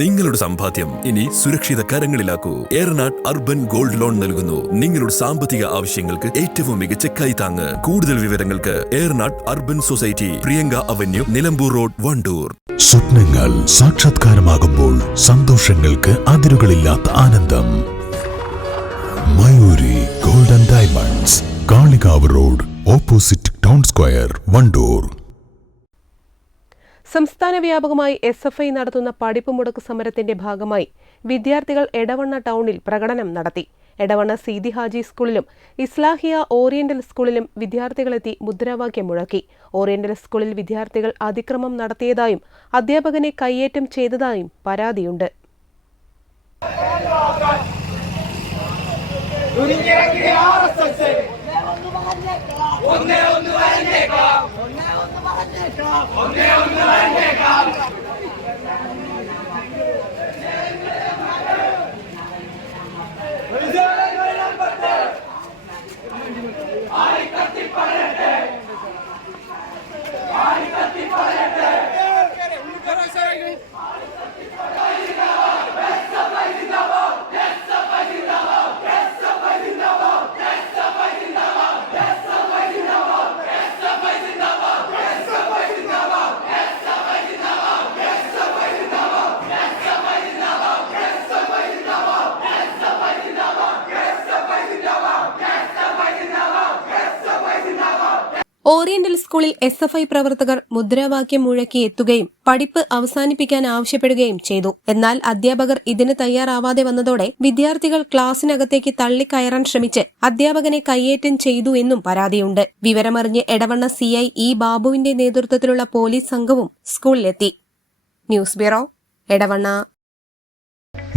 നിങ്ങളുടെ സമ്പാദ്യം ഇനി സുരക്ഷിത കരങ്ങളിലാക്കൂ. ഏറനാട് അർബൻ ഗോൾഡ് ലോൺ നൽകുന്നു നിങ്ങളുടെ സാമ്പത്തിക ആവശ്യങ്ങൾക്ക് ഏറ്റവും മികച്ച കൈത്താങ്ങ്. കൂടുതൽ വിവരങ്ങൾക്ക് Eranad urban society, Priyanka avenue, Nilambur road, Wandoor. സ്വപ്നങ്ങൾ സാക്ഷാത്കാരമാകുമ്പോൾ സന്തോഷങ്ങൾക്ക് അതിരുകളില്ലാത്ത ആനന്ദം. Mayuri golden diamonds, Kalikavu road, opposite town square, Wandoor. സംസ്ഥാന വ്യാപകമായി SFI നടത്തുന്ന പഠിപ്പ് മുടക്ക് സമരത്തിന്റെ ഭാഗമായി വിദ്യാർത്ഥികൾ എടവണ്ണ ടൗണിൽ പ്രകടനം നടത്തി. എടവണ്ണ സീതി ഹാജി സ്കൂളിലും ഇസ്ലാഹിയ ഓറിയന്റൽ സ്കൂളിലും വിദ്യാർത്ഥികളെത്തി മുദ്രാവാക്യം മുഴക്കി. ഓറിയന്റൽ സ്കൂളിൽ വിദ്യാർത്ഥികൾ അതിക്രമം നടത്തിയതായും അധ്യാപകനെ കയ്യേറ്റം ചെയ്തതായും പരാതിയുണ്ട്. ഓറിയന്റൽ സ്കൂളിൽ SFI പ്രവർത്തകർ മുദ്രാവാക്യം മുഴക്കി എത്തുകയും പഠിപ്പ് അവസാനിപ്പിക്കാൻ ആവശ്യപ്പെടുകയും ചെയ്തു. എന്നാൽ അധ്യാപകർ ഇതിന് തയ്യാറാവാതെ വന്നതോടെ വിദ്യാർത്ഥികൾ ക്ലാസിനകത്തേക്ക് തള്ളിക്കയറാൻ ശ്രമിച്ച് അധ്യാപകനെ കയ്യേറ്റം ചെയ്തു എന്നും പരാതിയുണ്ട്. വിവരമറിഞ്ഞ് എടവണ്ണ CI E ബാബുവിന്റെ നേതൃത്വത്തിലുള്ള പോലീസ് സംഘവും സ്കൂളിലെത്തി. News bureau, Edavanna.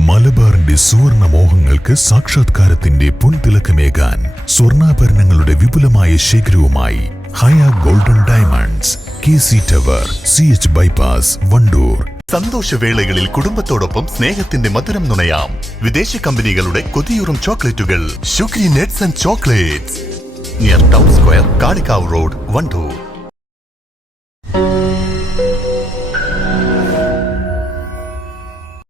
മലബാറിന്റെ സുവർണ മോഹങ്ങൾക്ക് സാക്ഷാത്കാരത്തിന്റെ പൊൻതിളക്കമേകാൻ സ്വർണ്ണാഭരണങ്ങളുടെ വിപുലമായ ശേഖരവുമായി Haya golden diamonds, KC tower, CH bypass, Wandoor. സന്തോഷവേളകളിൽ കുടുംബത്തോടൊപ്പം സ്നേഹത്തിന്റെ മധുരം നുണയാം. വിദേശ കമ്പനികളുടെ കൊതിയൂറും ചോക്ലേറ്റുകൾ, sugary nets and chocolates, near town square, Kalikavu road, Wandoor.